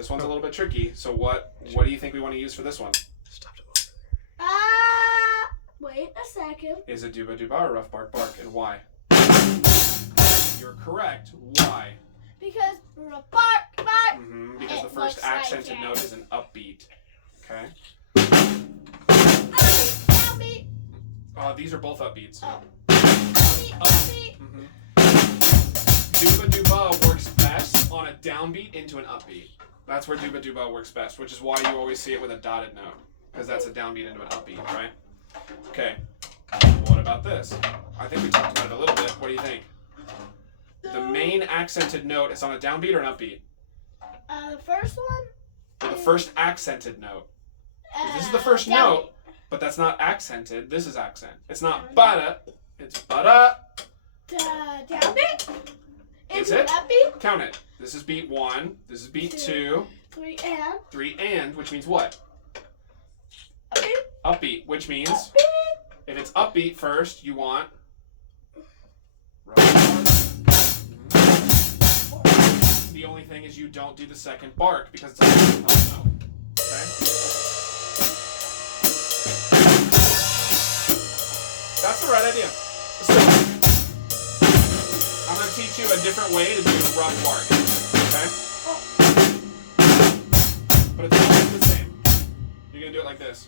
This one's a little bit tricky. So what do you think we want to use for this one? Stop it. Wait a second. Is it Dooba Dooba or Rough Bark Bark, and why? You're correct. Why? Because bark. Because It the first looks like accented it. note is an upbeat. Okay. Upbeat. These are both upbeats. Upbeat. Dooba Dooba works best on a downbeat into an upbeat. That's where Dooba Dooba works best, which is why you always see it with a dotted note, because that's a downbeat into an upbeat, right? Okay. What about this? I think we talked about it a little bit. What do you think? The main accented note is on a downbeat or an upbeat? The first one. The first accented note. This is the first note, but that's not accented. This is accent. It's not bada. It's bada. Downbeat. Is Into it? an upbeat. Count it. This is beat 1. This is beat 2. 3 and 3 and, which means what? upbeat. Upbeat, which means Upbeat. if it's upbeat first, you want. The only thing is you don't do the second bark because it's a note. Okay? That's the right idea. So, I'm going to teach you a different way to do rough bark. Okay? But it's always the same. You're going to do it like this.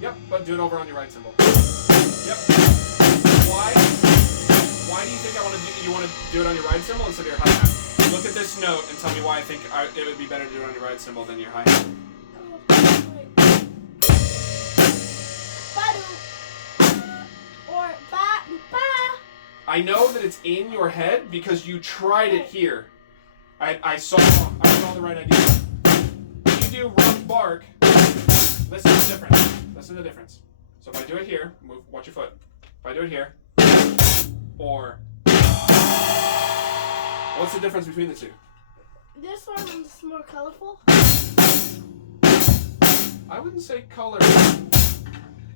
Yep, but do it over on your right cymbal. Yep. Why? Why do you think you want to do it on your right cymbal instead of your hi-hat? Look at this note and tell me why I think it would be better to do it on your right cymbal than your hi-hat. Or ba. I know that it's in your head because you tried it here. I saw the right idea. When you do rough bark, listen to the difference. Listen to the difference. So if I do it here, watch your foot. If I do it here, or what's the difference between the two? This one is more colorful. I wouldn't say color,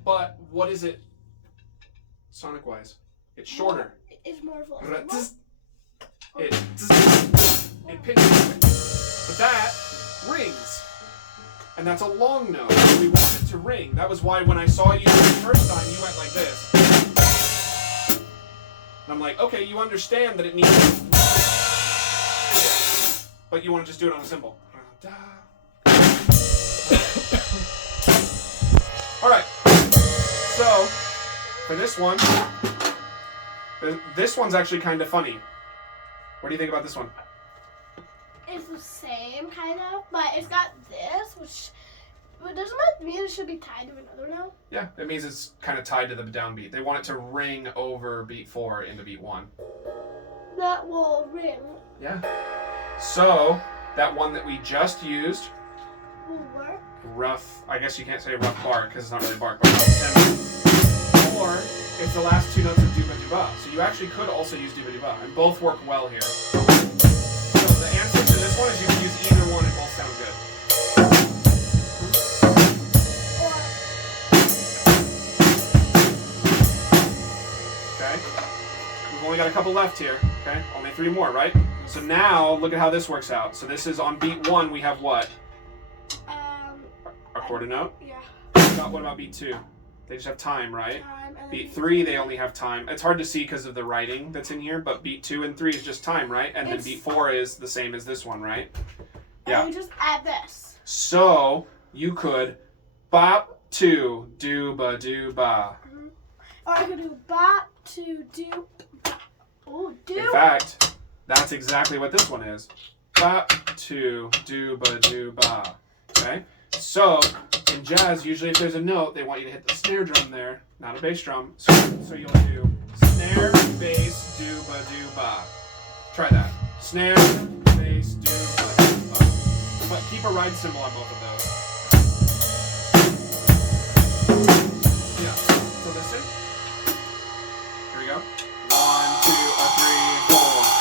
but what is it sonic-wise? It's shorter. It's more full. It pitches, but that rings, and that's a long note. We want it to ring. That was why when I saw you the first time, you went like this, and I'm like, okay, you understand that it needs, but you want to just do it on a cymbal. All right. So for this one. This one's actually kind of funny. What do you think about this one? It's the same kind of, but it's got this, which doesn't that mean it should be tied to another note? Yeah, it means it's kind of tied to the downbeat. They want it to ring over beat 4 into beat 1. That will ring. Yeah. So that one that we just used, Will work. rough. I guess you can't say rough bark because it's not really bark, but rough cymbal. Or it's the last two notes of Dooba Dooba. So you actually could also use Dooba Dooba, and both work well here. So the answer to this one is you can use either one and both sound good. Okay. We've only got a couple left here. Okay. Only 3 more, right? So now look at how this works out. So this is on beat 1. We have what? A quarter note. Yeah. What about beat 2? They just have time, right? Time, and Beat 3, they only have time. It's hard to see because of the writing that's in here, but beat 2 and 3 is just time, right? And then beat 4 is the same as this one, right? Yeah. And we just add this. So you could bop 2, dooba dooba. Or I could do bop to do. Oh, do. In fact, that's exactly what this one is. Bop 2, dooba dooba. Okay? So in jazz, usually if there's a note, they want you to hit the snare drum there, not a bass drum. So you'll do snare, bass, dooba, dooba. Try that. Snare, bass, dooba, dooba. But keep a ride cymbal on both of those. Yeah. So listen. Here we go. 1, 2, 3, 4.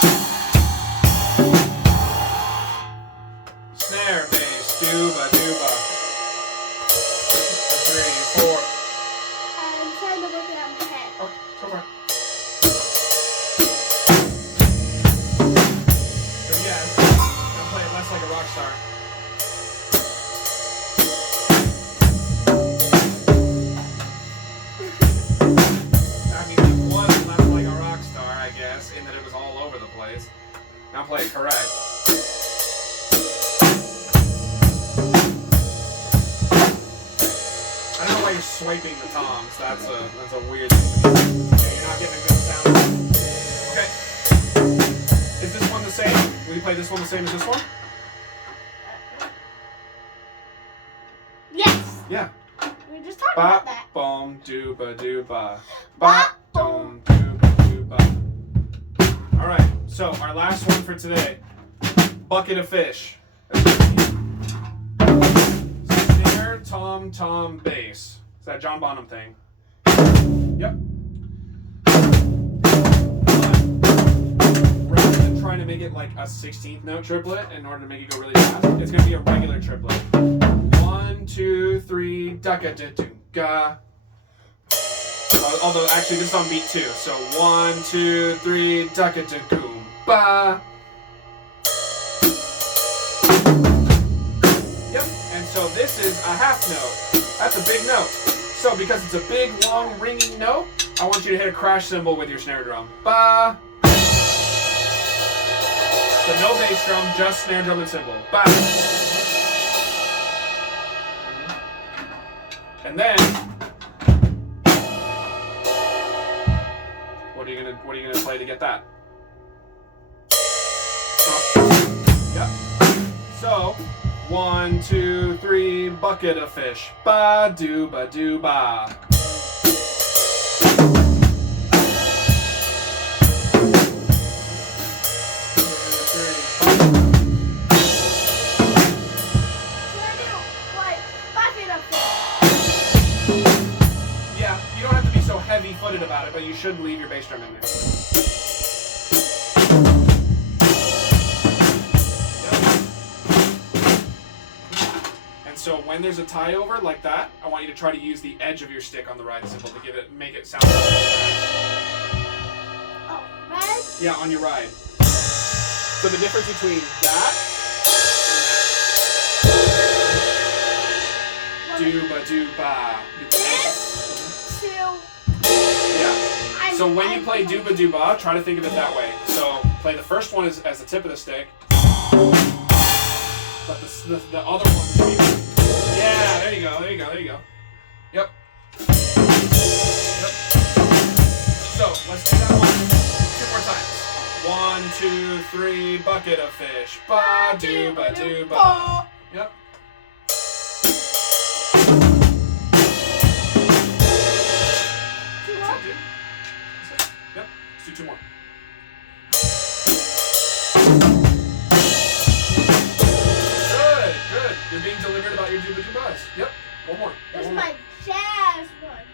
Snare, bass, dooba, dooba. 3, 4. I'm trying to look it up in my head. Oh, go for it. Now play it correct. I don't know why you're swiping the toms. That's a weird thing. Okay, you're not getting a good sound. Okay. Is this one the same? Will you play this one the same as this one? Yes. Yeah. We just talked about Ba that. boom dooba dooba. Ba boom dooba dooba. All right. So our last one for today. Bucket of fish. Snare, tom, tom, bass. It's that John Bonham thing. Yep. Rather than trying to make it like a 16th note triplet in order to make it go really fast, it's going to be a regular triplet. 1, 2, 3, daka da doo ga. Although actually this is on beat 2. So 1, 2, 3, daka da goom ba. Yep. And so this is a half note. That's a big note. So because it's a big, long, ringing note, I want you to hit a crash cymbal with your snare drum. Ba. So no bass drum, just snare drum and cymbal. Ba. And then, what are you gonna play to get that? Yep. So, 1, 2, 3, bucket of fish. Ba doo ba doo ba. Yeah, you don't have to be so heavy-footed about it, but you should leave your bass drum in there. And so when there's a tie over like that, I want you to try to use the edge of your stick on the ride cymbal to make it sound. Oh, red? Yeah, on your ride. So the difference between that and that. Do ba do ba. This to. Yeah. So when you play do ba do ba, try to think of it that way. So play the first one as the tip of the stick. But the other one. Yeah, there you go. Yep. So let's do that one 2 more times. 1, 2, 3, bucket of fish. Ba do ba do ba. Yep. Yep. Let's do 2 more. Good. You're being deliberate about your dooba doobas. Yep. 1 more. This is my jazz one.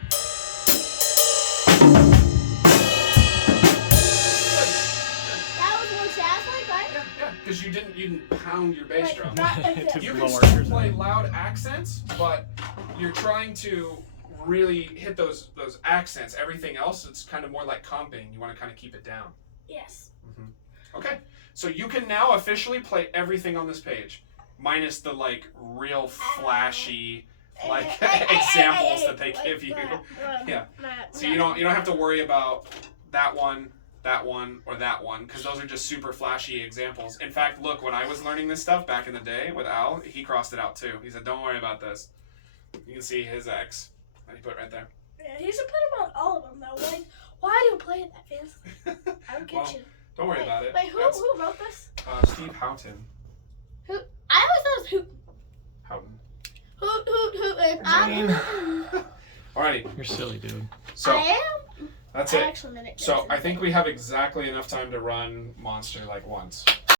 That was more jazz-like, right? Yeah. Because you didn't pound your bass drum. Not like this. You can Lower still or play something. loud accents, but you're trying to really hit those accents. Everything else, it's kind of more like comping. You want to kind of keep it down. Yes. Okay. So you can now officially play everything on this page, minus the like real flashy examples that they give you. Yeah. So you don't have to worry about that one, or that one, because those are just super flashy examples. In fact, look, when I was learning this stuff back in the day with Al, he crossed it out too. He said, "Don't worry about this." You can see his X that he put right there. Yeah, he should put them on all of them though. Like, why do you play it that fancy? I don't get Well, you. Don't worry about it. Wait, who wrote this? Steve Houghton. Who? I always thought it was Houghton. Hoot, and Alrighty. You're silly, dude. So I am. that's I it. actually meant it. So I think we have exactly enough time to run Monster like once.